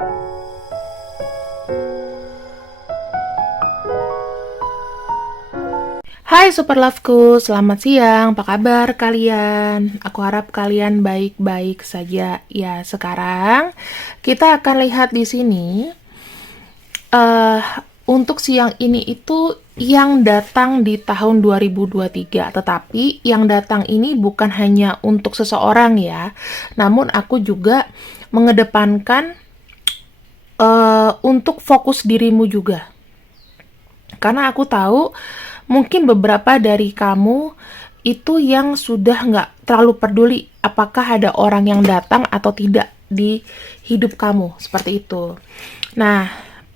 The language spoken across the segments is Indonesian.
Hai Super Loveku, selamat siang, apa kabar kalian? Aku harap kalian baik-baik saja. Ya, sekarang kita akan lihat di sini eh untuk siang ini itu yang datang di tahun 2023, tetapi yang datang ini bukan hanya untuk seseorang ya, namun aku juga mengedepankan untuk fokus dirimu juga. Karena aku tahu mungkin beberapa dari kamu itu yang sudah nggak terlalu peduli apakah ada orang yang datang atau tidak di hidup kamu, seperti itu. Nah,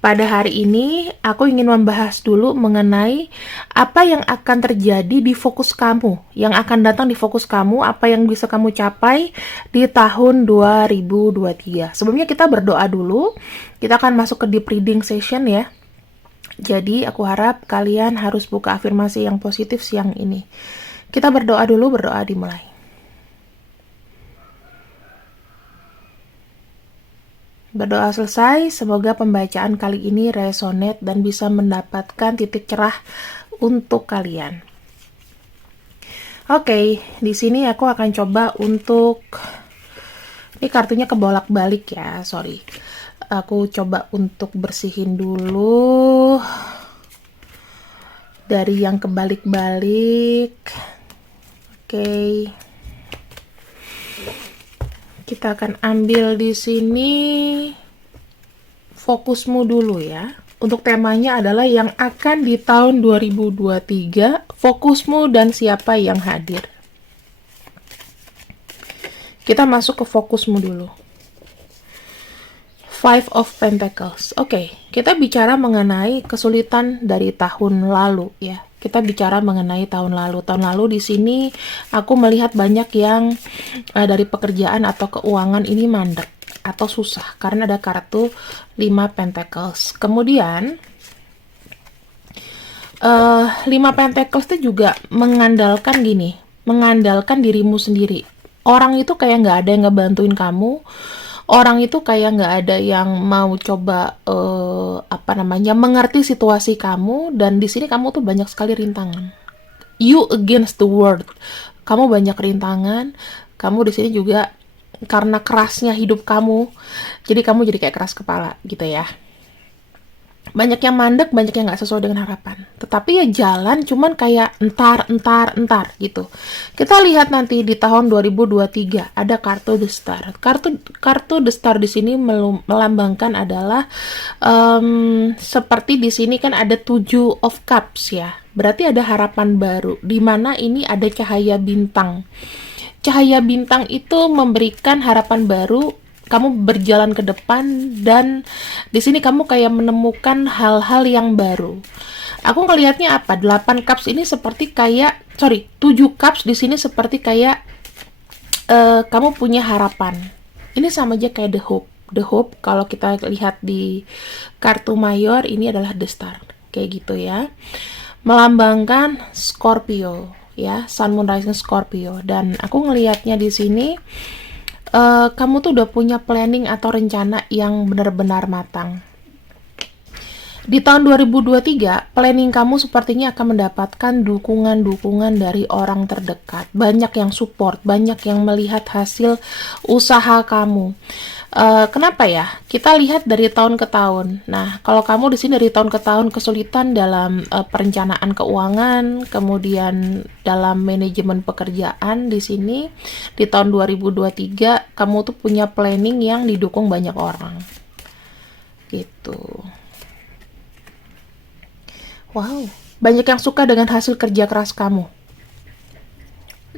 pada hari ini aku ingin membahas dulu mengenai apa yang akan terjadi di fokus kamu, yang akan datang di fokus kamu, apa yang bisa kamu capai di tahun 2023. Sebelumnya kita berdoa dulu, kita akan masuk ke deep reading session ya. Jadi aku harap kalian harus buka afirmasi yang positif siang ini. Kita berdoa dulu, berdoa dimulai. Berdoa selesai, semoga pembacaan kali ini resonate dan bisa mendapatkan titik cerah untuk kalian. Oke, di sini aku akan coba untuk ini kartunya kebolak-balik ya, sorry. Aku coba untuk bersihin dulu dari yang kebalik-balik. Oke. Kita akan ambil di sini fokusmu dulu ya. Untuk temanya adalah yang akan di tahun 2023, fokusmu dan siapa yang hadir. Kita masuk ke fokusmu dulu. Five of Pentacles. Oke, kita bicara mengenai kesulitan dari tahun lalu ya. Kita bicara mengenai tahun lalu. Tahun lalu di sini aku melihat banyak yang dari pekerjaan atau keuangan ini mandek atau susah karena ada kartu 5 Pentacles. Kemudian 5 Pentacles itu juga mengandalkan gini, mengandalkan dirimu sendiri. Orang itu kayak nggak ada yang ngebantuin kamu. Orang itu kayak nggak ada yang mau coba mengerti situasi kamu, dan di sini kamu tuh banyak sekali rintangan. You against the world. Kamu banyak rintangan. Kamu di sini juga karena kerasnya hidup kamu, jadi kamu jadi kayak keras kepala gitu ya. Banyak yang mandek, banyak yang nggak sesuai dengan harapan. Tetapi ya jalan cuman kayak entar gitu. Kita lihat nanti di tahun 2023 ada kartu The Star. Kartu The Star di sini melambangkan adalah seperti di sini kan ada 7 of Cups ya. Berarti ada harapan baru di mana ini ada cahaya bintang. Cahaya bintang itu memberikan harapan baru. Kamu berjalan ke depan dan di sini kamu kayak menemukan hal-hal yang baru. Aku ngelihatnya apa? 8 cups ini seperti kayak 7 cups di sini seperti kayak kamu punya harapan. Ini sama aja kayak the hope. The hope kalau kita lihat di kartu mayor ini adalah the star. Kayak gitu ya. Melambangkan Scorpio ya, Sun Moon Rising Scorpio, dan aku ngelihatnya di sini kamu tuh udah punya planning atau rencana yang benar-benar matang. Di tahun 2023, planning kamu sepertinya akan mendapatkan dukungan-dukungan dari orang terdekat. Banyak yang support, banyak yang melihat hasil usaha kamu. Kenapa ya? Kita lihat dari tahun ke tahun. Nah, kalau kamu di sini dari tahun ke tahun kesulitan dalam perencanaan keuangan, kemudian dalam manajemen pekerjaan di sini di tahun 2023 kamu tuh punya planning yang didukung banyak orang. Gitu. Wow, banyak yang suka dengan hasil kerja keras kamu.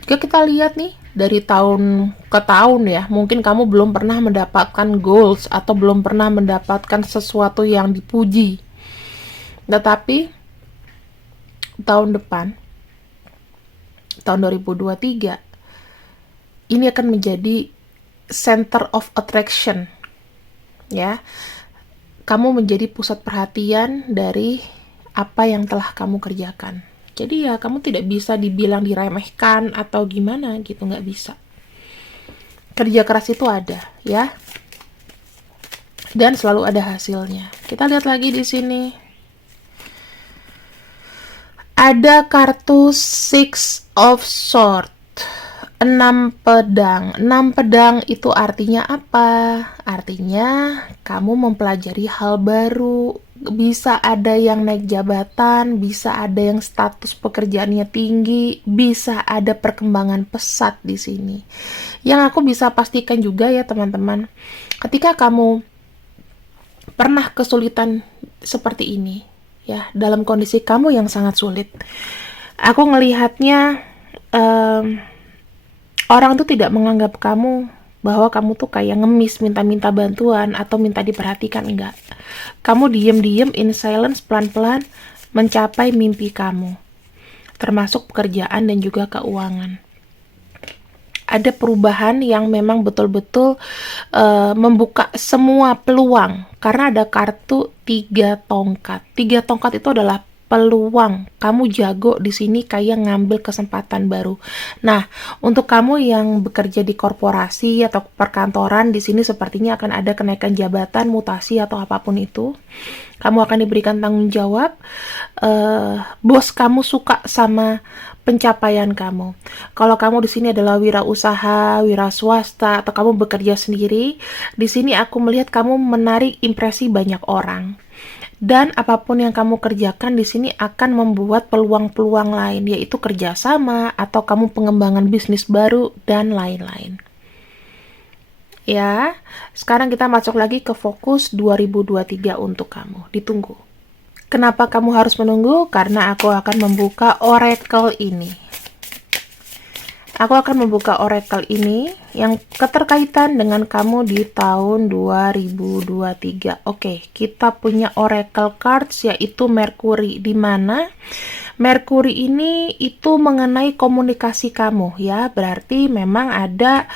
Jika kita lihat nih, dari tahun ke tahun ya, mungkin kamu belum pernah mendapatkan goals atau belum pernah mendapatkan sesuatu yang dipuji. Tetapi tahun depan, tahun 2023, ini akan menjadi center of attraction. Ya, kamu menjadi pusat perhatian dari apa yang telah kamu kerjakan. Jadi ya kamu tidak bisa dibilang diremehkan atau gimana gitu, nggak bisa. Kerja keras itu ada ya. dan selalu ada hasilnya. Kita lihat lagi di sini. Ada kartu Six of Swords. 6 pedang. 6 pedang itu artinya apa? Artinya kamu mempelajari hal baru. Bisa ada yang naik jabatan, bisa ada yang status pekerjaannya tinggi, bisa ada perkembangan pesat di sini. Yang aku bisa pastikan juga ya teman-teman, ketika kamu pernah kesulitan seperti ini, ya, dalam kondisi kamu yang sangat sulit, aku ngelihatnya orang tuh tidak menganggap kamu bahwa kamu tuh kayak ngemis, minta-minta bantuan atau minta diperhatikan, enggak. Kamu diem-diem in silence, pelan-pelan mencapai mimpi kamu, termasuk pekerjaan dan juga keuangan. Ada perubahan yang memang betul-betul membuka semua peluang, karena ada kartu 3 tongkat. 3 tongkat itu adalah peluang. Kamu jago di sini kayak ngambil kesempatan baru. Nah, untuk kamu yang bekerja di korporasi atau perkantoran, di sini sepertinya akan ada kenaikan jabatan, mutasi atau apapun itu. Kamu akan diberikan tanggung jawab. Bos kamu suka sama pencapaian kamu. Kalau kamu di sini adalah wirausaha, wira swasta, atau kamu bekerja sendiri, di sini aku melihat kamu menarik impresi banyak orang. Dan apapun yang kamu kerjakan di sini akan membuat peluang-peluang lain, yaitu kerjasama atau kamu pengembangan bisnis baru dan lain-lain. Ya, sekarang kita masuk lagi ke fokus 2023 untuk kamu. Ditunggu. Kenapa kamu harus menunggu? Karena aku akan membuka oracle ini. Aku akan membuka oracle ini yang keterkaitan dengan kamu di tahun 2023. Oke, kita punya oracle cards yaitu Mercury, di mana Mercury ini itu mengenai komunikasi kamu ya. Berarti memang ada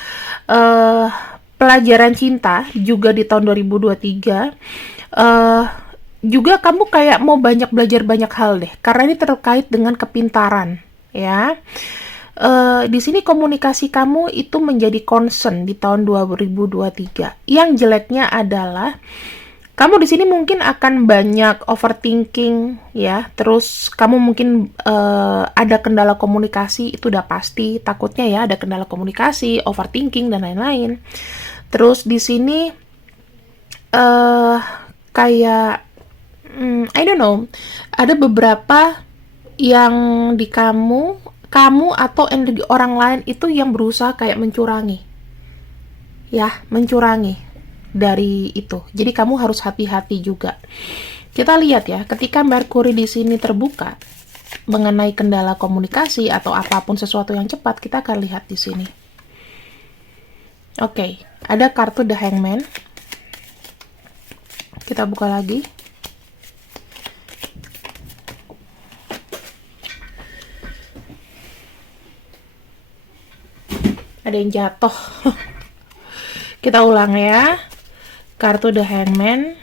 pelajaran cinta juga di tahun 2023. Juga kamu kayak mau belajar banyak hal deh, karena ini terkait dengan kepintaran ya. Di sini komunikasi kamu itu menjadi concern di tahun 2023. Yang jeleknya adalah kamu di sini mungkin akan banyak overthinking ya. Terus kamu mungkin ada kendala komunikasi, itu udah pasti. Takutnya ya ada kendala komunikasi, overthinking dan lain-lain. Terus di sini kayak I don't know, ada beberapa yang di kamu atau energi orang lain itu yang berusaha kayak mencurangi dari itu. Jadi kamu harus hati-hati juga. Kita lihat ya, ketika Mercury di sini terbuka mengenai kendala komunikasi atau apapun sesuatu yang cepat, kita akan lihat di sini. Oke, ada kartu The Hangman. Kita buka lagi. Ada yang jatuh. Kita ulang ya. Kartu The Hangman.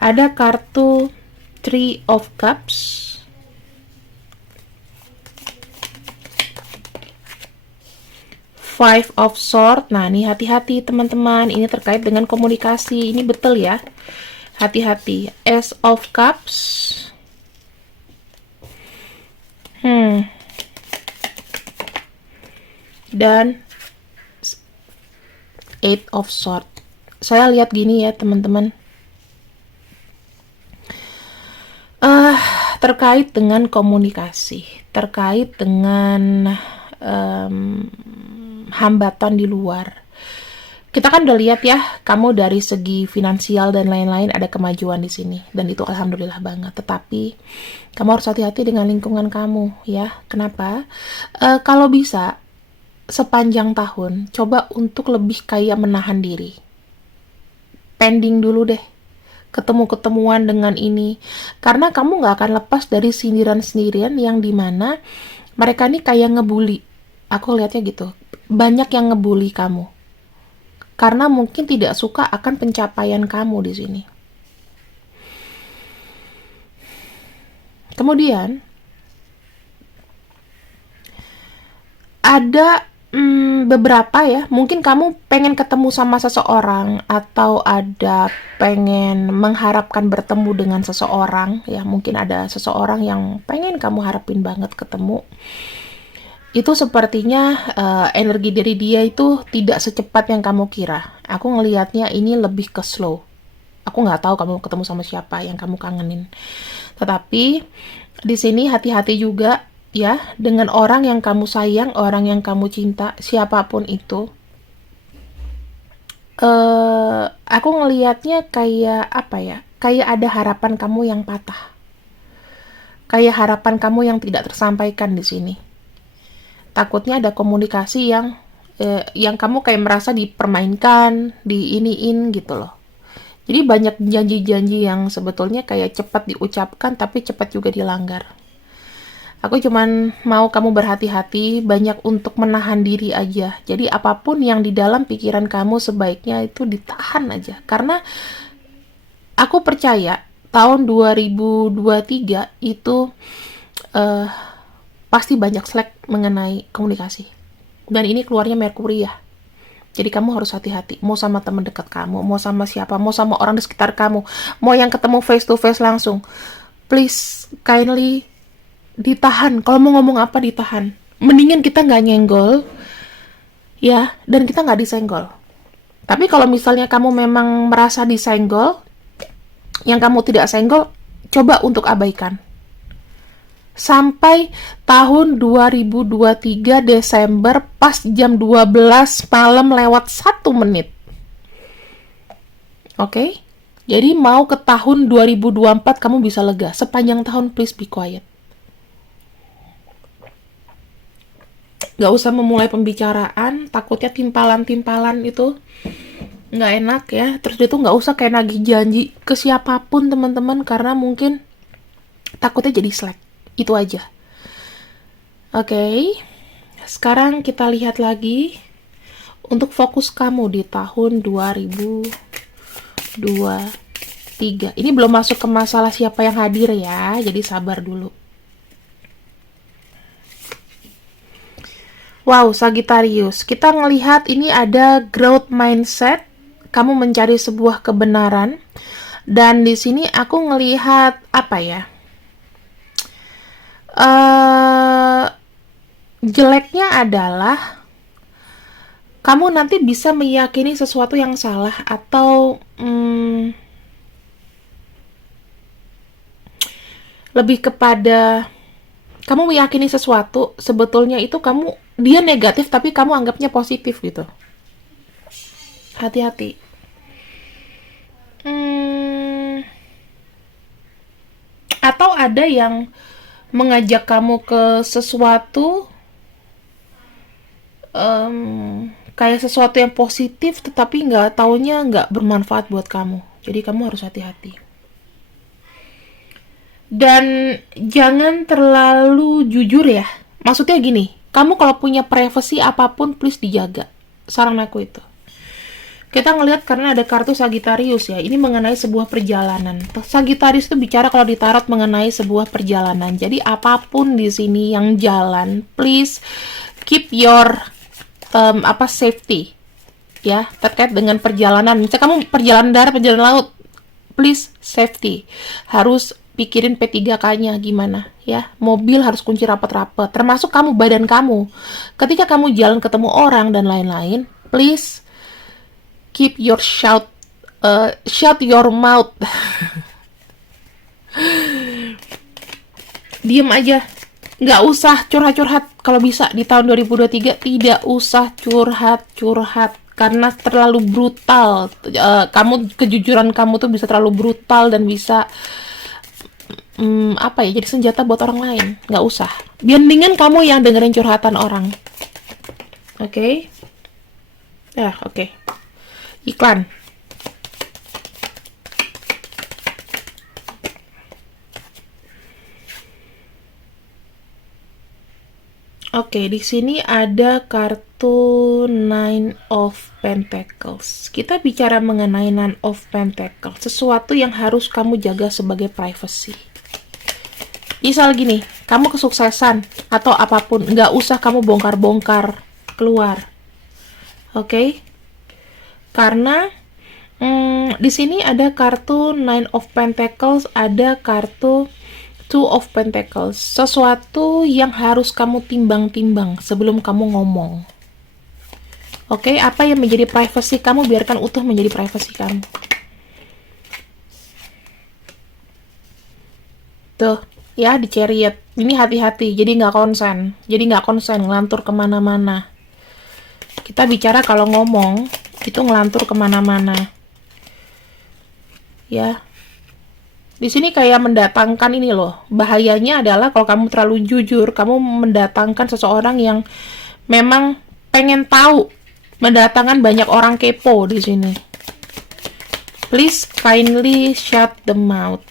Ada kartu Three of Cups. Five of Swords. Nah, ini hati-hati teman-teman. Ini terkait dengan komunikasi. Ini betul ya. Hati-hati. Ace of Cups. Dan Eight of Swords. Saya lihat gini ya teman-teman, terkait dengan komunikasi, terkait dengan hambatan di luar. Kita kan udah lihat ya, kamu dari segi finansial dan lain-lain ada kemajuan di sini, dan itu alhamdulillah banget. Tetapi kamu harus hati-hati dengan lingkungan kamu ya. Kenapa? Kalau bisa sepanjang tahun, coba untuk lebih kayak menahan diri. Pending dulu deh ketemu-ketemuan dengan ini. Karena kamu gak akan lepas dari sindiran-sindiran yang dimana mereka nih kayak ngebully. Aku lihatnya gitu. Banyak yang ngebully kamu. Karena mungkin tidak suka akan pencapaian kamu di sini. Kemudian, ada Beberapa ya, mungkin kamu pengen ketemu sama seseorang atau ada pengen mengharapkan bertemu dengan seseorang ya, mungkin ada seseorang yang pengen kamu harapin banget ketemu. Itu sepertinya energi dari dia itu tidak secepat yang kamu kira. Aku ngelihatnya ini lebih ke slow. Aku nggak tahu kamu ketemu sama siapa yang kamu kangenin. Tetapi di sini hati-hati juga ya dengan orang yang kamu sayang, orang yang kamu cinta, siapapun itu. Aku ngelihatnya kayak apa ya? Kayak ada harapan kamu yang patah. Kayak harapan kamu yang tidak tersampaikan di sini. Takutnya ada komunikasi yang kamu kayak merasa dipermainkan, diiniin gitu loh. Jadi banyak janji-janji yang sebetulnya kayak cepat diucapkan tapi cepat juga dilanggar. Aku cuman mau kamu berhati-hati, banyak untuk menahan diri aja. Jadi apapun yang di dalam pikiran kamu sebaiknya itu ditahan aja. Karena aku percaya tahun 2023 itu eh, pasti banyak slack mengenai komunikasi. Dan ini keluarnya Merkuri ya. Jadi kamu harus hati-hati. Mau sama teman dekat kamu, mau sama siapa, mau sama orang di sekitar kamu, mau yang ketemu face to face langsung. Please, kindly ditahan. Kalau mau ngomong apa ditahan. Mendingan kita nggak nyenggol, ya, dan kita nggak disenggol. Tapi kalau misalnya kamu memang merasa disenggol, yang kamu tidak senggol, coba untuk abaikan. Sampai tahun 2023 Desember pas jam 12 malam lewat 1 menit. Oke? Jadi mau ke tahun 2024 kamu bisa lega. Sepanjang tahun please be quiet. Gak usah memulai pembicaraan, takutnya timpalan-timpalan itu nggak enak ya. Terus itu nggak usah kayak nagih janji ke siapapun teman-teman, karena mungkin takutnya jadi slack. Itu aja. Oke. Sekarang kita lihat lagi untuk fokus kamu di tahun 2023. Ini belum masuk ke masalah siapa yang hadir ya, jadi sabar dulu. Wow, Sagittarius. Kita ngelihat ini ada growth mindset. Kamu mencari sebuah kebenaran. Dan di sini aku ngelihat apa ya? Jeleknya adalah kamu nanti bisa meyakini sesuatu yang salah atau lebih kepada kamu meyakini sesuatu sebetulnya itu dia negatif tapi kamu anggapnya positif gitu. Hati-hati. Atau ada yang mengajak kamu ke sesuatu kayak sesuatu yang positif tetapi nggak bermanfaat buat kamu. Jadi kamu harus hati-hati. Dan jangan terlalu jujur ya. Maksudnya gini, kamu kalau punya privasi apapun please dijaga. Saran aku itu. Kita ngelihat karena ada kartu Sagittarius ya. Ini mengenai sebuah perjalanan. Sagittarius itu bicara kalau di tarot mengenai sebuah perjalanan. Jadi apapun di sini yang jalan, please keep your safety ya terkait dengan perjalanan. Misalnya kamu perjalanan darat, perjalanan laut, please safety. Harus pikirin P3K-nya gimana ya. Mobil harus kunci rapat-rapat. Termasuk kamu, badan kamu. Ketika kamu jalan ketemu orang dan lain-lain, please keep your shut your mouth. Diem aja. Nggak usah curhat-curhat. Kalau bisa di tahun 2023 tidak usah curhat-curhat karena terlalu brutal. Kejujuran kamu tuh bisa terlalu brutal dan bisa jadi senjata buat orang lain. Nggak usah. Biar kamu yang dengerin curhatan orang. Oke? Oke. Iklan. Oke, di sini ada kartu Nine of Pentacles. Kita bicara mengenai Nine of Pentacles, sesuatu yang harus kamu jaga sebagai privacy. Misal gini, kamu kesuksesan atau apapun, nggak usah kamu bongkar-bongkar keluar. Oke? Karena di sini ada kartu Nine of Pentacles, ada kartu Two of Pentacles. Sesuatu yang harus kamu timbang-timbang sebelum kamu ngomong. Oke, apa yang menjadi privasi kamu, biarkan utuh menjadi privasi kamu. Tuh, ya di Chariot. Ini hati-hati, jadi nggak konsen. Jadi nggak konsen, ngelantur kemana-mana. Kita bicara kalau ngomong, itu ngelantur kemana-mana. Ya, di sini kayak mendatangkan ini loh. Bahayanya adalah kalau kamu terlalu jujur, kamu mendatangkan seseorang yang memang pengen tahu, mendatangkan banyak orang kepo di sini. Please kindly shut the mouth.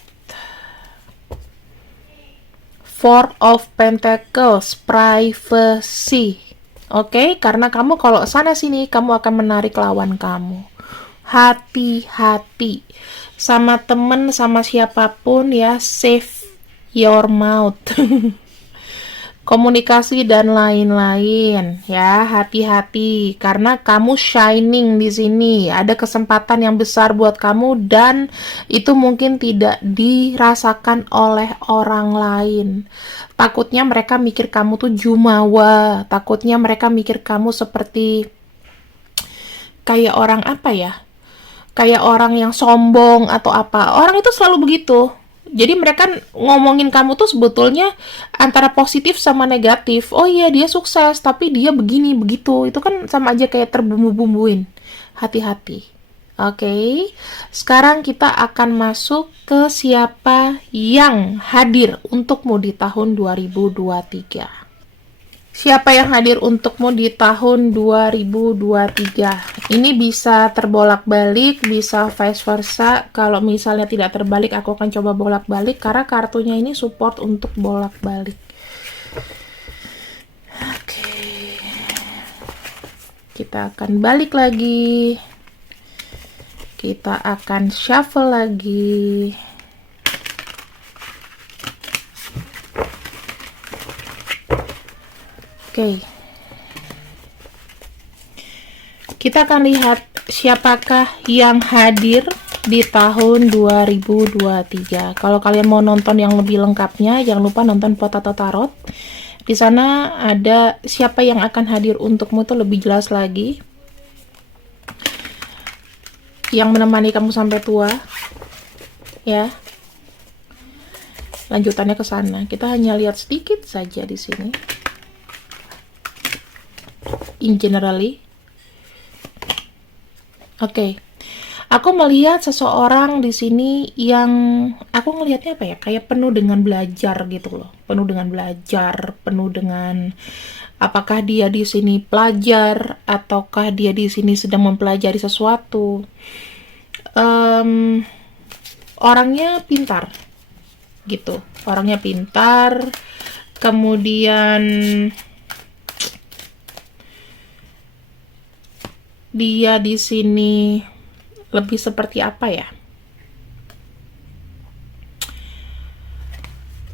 Four of Pentacles, privacy. Oke, karena kamu kalau sana sini, kamu akan menarik lawan kamu. Hati-hati. Sama temen, sama siapapun ya, save your mouth. Komunikasi dan lain-lain ya, hati-hati karena kamu shining di sini. Ada kesempatan yang besar buat kamu dan itu mungkin tidak dirasakan oleh orang lain. Takutnya mereka mikir kamu tuh jumawa, takutnya mereka mikir kamu seperti kayak orang apa ya? Kayak orang yang sombong atau apa. Orang itu selalu begitu. Jadi mereka ngomongin kamu tuh sebetulnya antara positif sama negatif. Oh iya dia sukses, tapi dia begini, begitu. Itu kan sama aja kayak terbumbu-bumbuin. Hati-hati. Oke. Sekarang kita akan masuk ke siapa yang hadir untukmu di tahun 2023. Siapa yang hadir untukmu di tahun 2023? Ini bisa terbolak-balik, bisa vice versa. Kalau misalnya tidak terbalik, aku akan coba bolak-balik karena kartunya ini support untuk bolak-balik. Oke. Kita akan balik lagi. Kita akan shuffle lagi. Oke. Kita akan lihat siapakah yang hadir di tahun 2023. Kalau kalian mau nonton yang lebih lengkapnya, jangan lupa nonton Potato Tarot. Di sana ada siapa yang akan hadir untukmu tuh lebih jelas lagi. Yang menemani kamu sampai tua. Ya. Lanjutannya ke sana. Kita hanya lihat sedikit saja di sini. In generally. Oke. Aku melihat seseorang di sini yang aku ngelihatnya apa ya? Kayak penuh dengan belajar gitu loh. Penuh dengan belajar, penuh dengan apakah dia di sini pelajar ataukah dia di sini sedang mempelajari sesuatu. Orangnya pintar. Gitu. Orangnya pintar. Kemudian dia di sini lebih seperti apa ya?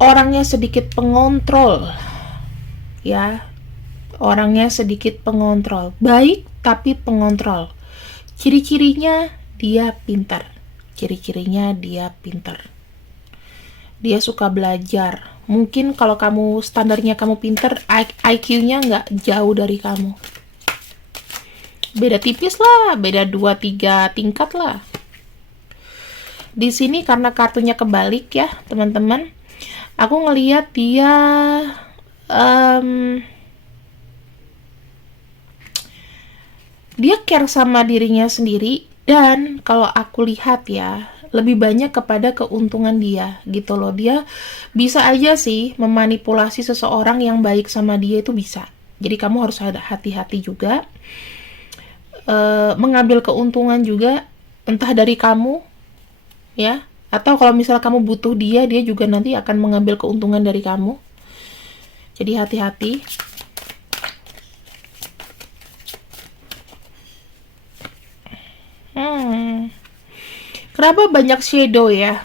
Orangnya sedikit pengontrol. Ya. Orangnya sedikit pengontrol. Baik tapi pengontrol. Ciri-cirinya dia pintar. Ciri-cirinya dia pintar. Dia suka belajar. Mungkin kalau kamu standarnya kamu pintar, IQ-nya nggak jauh dari kamu. Beda tipis lah, beda 2-3 tingkat lah. Di sini karena kartunya kebalik ya, teman-teman. Aku ngelihat dia dia care sama dirinya sendiri dan kalau aku lihat ya, lebih banyak kepada keuntungan dia gitu loh. Dia bisa aja sih memanipulasi seseorang yang baik sama dia itu bisa. Jadi kamu harus hati-hati juga. Mengambil keuntungan juga entah dari kamu ya atau kalau misalnya kamu butuh dia juga nanti akan mengambil keuntungan dari kamu, jadi hati-hati. Kenapa banyak shadow ya?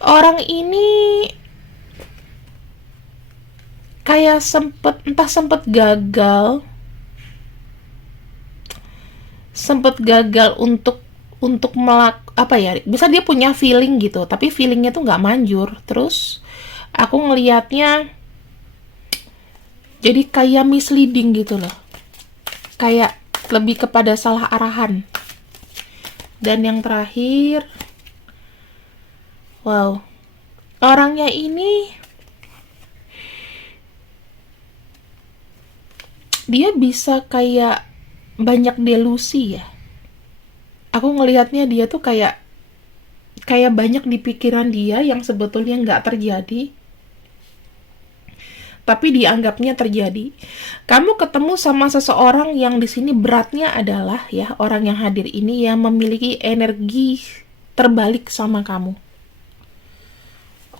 Orang ini kayak sempet gagal untuk apa ya, bisa dia punya feeling gitu tapi feelingnya tuh nggak manjur. Terus aku ngelihatnya jadi kayak misleading gitu loh, kayak lebih kepada salah arahan. Dan yang terakhir, wow, orangnya ini dia bisa kayak banyak delusi ya. Aku ngelihatnya dia tuh kayak kayak banyak di pikiran dia yang sebetulnya nggak terjadi, tapi dianggapnya terjadi. Kamu ketemu sama seseorang yang di sini beratnya adalah ya, orang yang hadir ini yang memiliki energi terbalik sama kamu.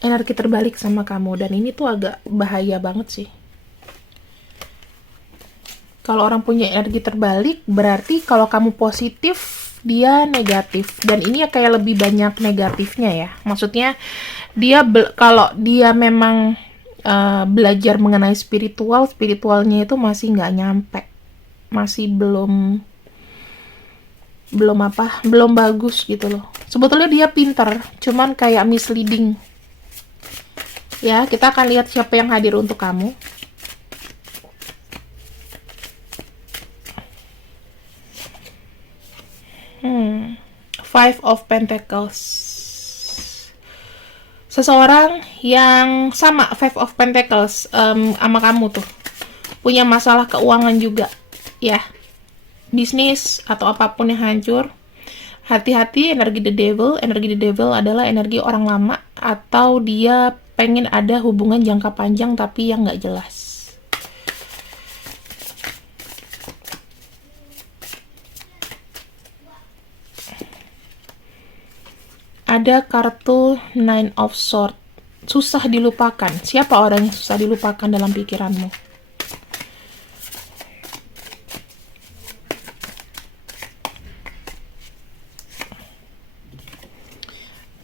Energi terbalik sama kamu, dan ini tuh agak bahaya banget sih. Kalau orang punya energi terbalik, berarti kalau kamu positif, dia negatif. Dan ini ya kayak lebih banyak negatifnya ya. Maksudnya, kalau dia memang belajar mengenai spiritualnya itu masih nggak nyampe. Masih belum bagus gitu loh. Sebetulnya dia pinter, cuman kayak misleading. Ya, kita akan lihat siapa yang hadir untuk kamu. Five of Pentacles. Seseorang yang sama Five of Pentacles sama kamu tuh punya masalah keuangan juga ya, bisnis atau apapun yang hancur. Hati-hati energi the devil. Energi the devil adalah energi orang lama atau dia pengen ada hubungan jangka panjang tapi yang nggak jelas. Ada kartu Nine of Swords. Susah dilupakan. Siapa orang yang susah dilupakan dalam pikiranmu?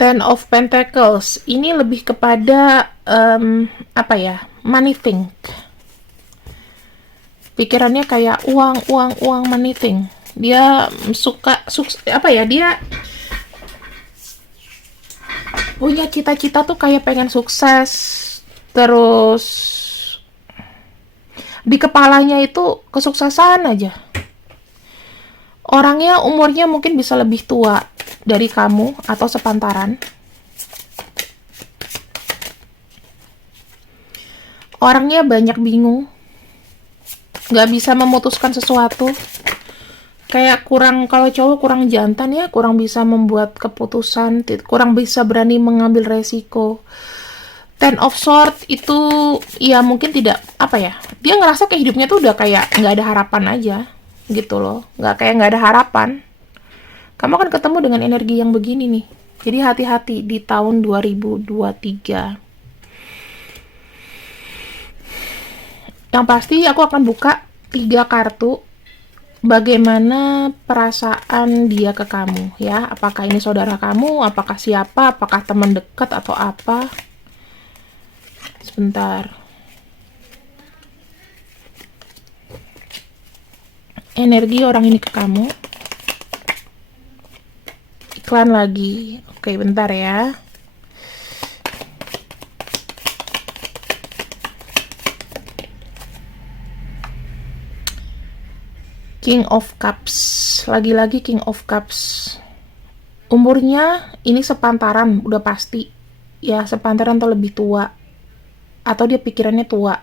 Ten of Pentacles. Ini lebih kepada apa ya? Money thing. Pikirannya kayak uang, money thing. Dia apa ya? Dia punya cita-cita tuh kayak pengen sukses, terus di kepalanya itu kesuksesan aja. Orangnya umurnya mungkin bisa lebih tua dari kamu atau sepantaran. Orangnya banyak bingung, nggak bisa memutuskan sesuatu. Kayak kalau cowok kurang jantan ya, kurang bisa membuat keputusan, kurang bisa berani mengambil resiko. Ten of Swords itu ya mungkin tidak, apa ya, dia ngerasa kayak hidupnya tuh udah kayak nggak ada harapan aja gitu loh, nggak ada harapan. Kamu akan ketemu dengan energi yang begini nih, jadi hati-hati di tahun 2023. Yang pasti aku akan buka 3 kartu bagaimana perasaan dia ke kamu ya. Apakah ini saudara kamu, apakah siapa, apakah teman dekat atau apa. Sebentar. Energi orang ini ke kamu. Iklan lagi. Oke, bentar ya. King of Cups. Lagi-lagi King of Cups. Umurnya ini sepantaran, udah pasti. Ya, sepantaran atau lebih tua. Atau dia pikirannya tua.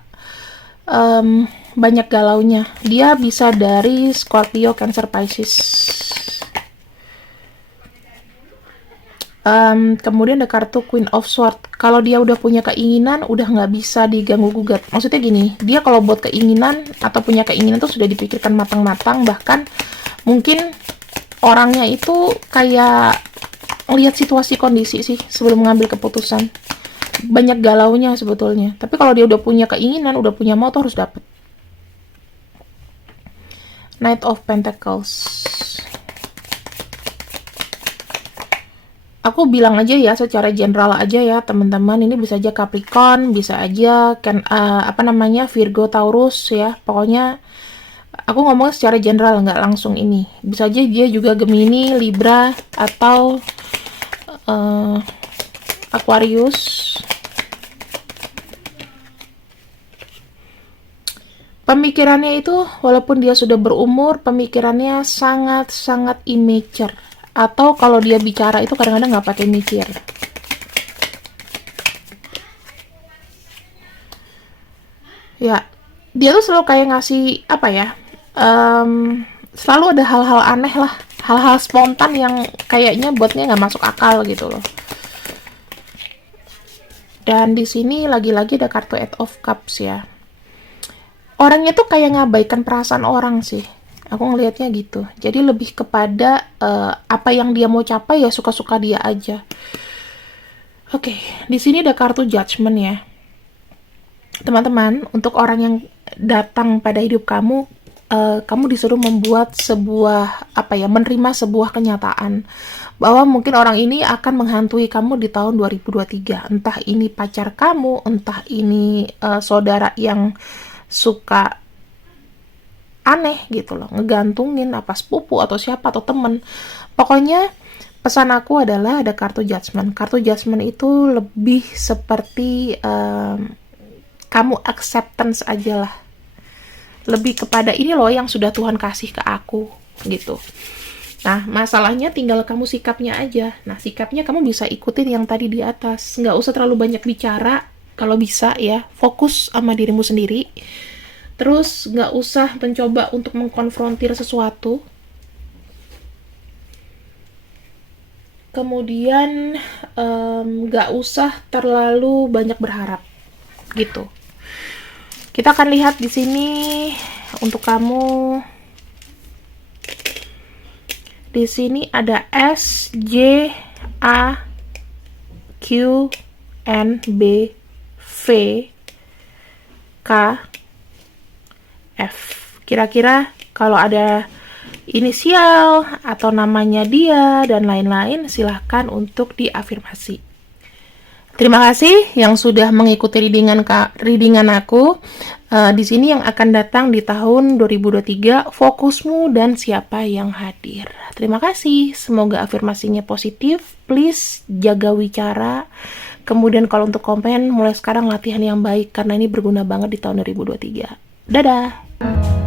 Banyak galaunya. Dia bisa dari Scorpio, Cancer, Pisces. Kemudian ada kartu Queen of Swords. Kalau dia udah punya keinginan, udah nggak bisa diganggu gugat. Maksudnya gini, dia kalau buat keinginan atau punya keinginan tuh sudah dipikirkan matang-matang. Bahkan mungkin orangnya itu kayak lihat situasi kondisi sih sebelum mengambil keputusan. Banyak galaunya sebetulnya. Tapi kalau dia udah punya keinginan, udah punya mau, tuh harus dapet. Knight of Pentacles. Aku bilang aja ya secara general aja ya teman-teman, ini bisa aja Capricorn, bisa aja kan apa namanya Virgo, Taurus ya. Pokoknya aku ngomong secara general, nggak langsung ini. Bisa aja dia juga Gemini, Libra, atau eh, Aquarius. Pemikirannya itu, walaupun dia sudah berumur, pemikirannya sangat-sangat immature. Atau kalau dia bicara itu kadang-kadang nggak pakai mikir. Ya, dia tuh selalu kayak ngasih, apa ya, selalu ada hal-hal aneh lah. Hal-hal spontan yang kayaknya buatnya nggak masuk akal gitu loh. Dan di sini lagi-lagi ada kartu Eight of Cups ya. Orangnya tuh kayak ngabaikan perasaan orang sih. Aku ngelihatnya gitu. Jadi lebih kepada apa yang dia mau capai ya suka-suka dia aja. Oke, di sini ada kartu Judgment ya. Teman-teman, untuk orang yang datang pada hidup kamu, kamu disuruh membuat sebuah apa ya, menerima sebuah kenyataan bahwa mungkin orang ini akan menghantui kamu di tahun 2023. Entah ini pacar kamu, entah ini saudara yang suka aneh gitu loh, ngegantungin apa sepupu atau siapa atau temen. Pokoknya pesan aku adalah ada kartu Judgment. Kartu Judgment itu lebih seperti kamu acceptance aja lah. Lebih kepada ini loh yang sudah Tuhan kasih ke aku gitu. Nah, masalahnya tinggal kamu sikapnya aja. Nah, sikapnya kamu bisa ikutin yang tadi di atas. Nggak usah terlalu banyak bicara, kalau bisa ya. Fokus sama dirimu sendiri. Terus nggak usah mencoba untuk mengkonfrontir sesuatu. Kemudian nggak usah terlalu banyak berharap gitu. Kita akan lihat di sini untuk kamu. Di sini ada S, J, A, Q, N, B, V, K, F. Kira-kira kalau ada inisial atau namanya dia dan lain-lain, silahkan untuk diafirmasi. Terima kasih yang sudah mengikuti readingan aku. Di sini yang akan datang di tahun 2023, fokusmu dan siapa yang hadir. Terima kasih, semoga afirmasinya positif. Please jaga wicara. Kemudian kalau untuk komen, mulai sekarang latihan yang baik karena ini berguna banget di tahun 2023. Dadah!